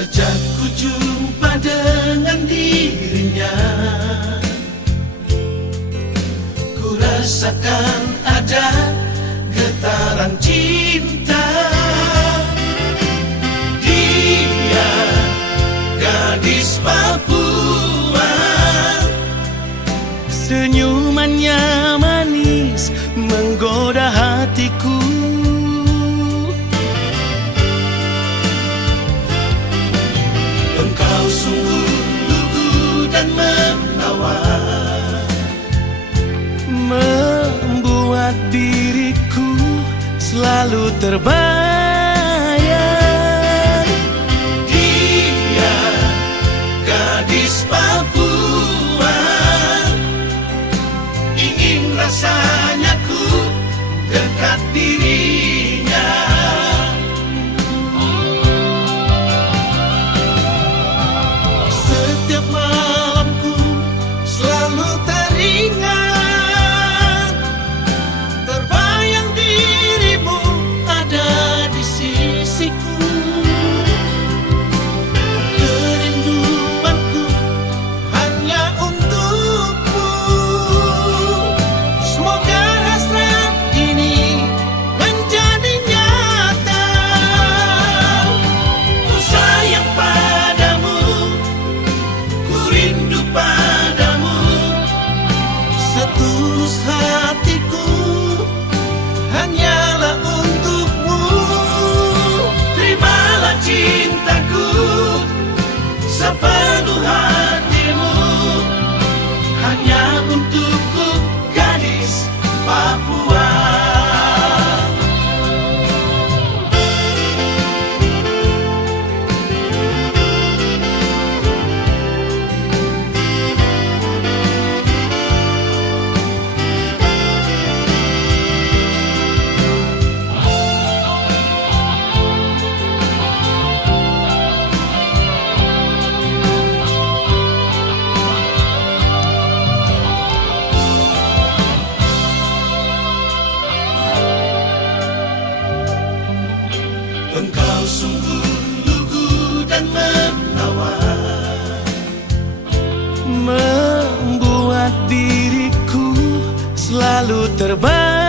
Sejak ku jumpa dengan dirinya, ku rasakan ada getaran cinta. Dia gadis Papua, senyumannya manis menggoda hatiku. Engkau sungguh lugu dan menawan, membuat diriku selalu terbayang. Dia gadis Papua, ingin rasanya ku dekat dirinya. Setiap malamku selalu teringat, terbayang dirimu ada di sisiku. Kerinduanku hanya untukmu. Semoga hasrat ini menjadi nyata. Ku sayang padamu, ku rindu padamu, setulus hatiku hanyalah untukmu. Terimalah cintaku sepenuh hatimu, hanya untukku gadis Papua. Engkau sungguh lugu dan menawan, Membuat diriku selalu terbayang.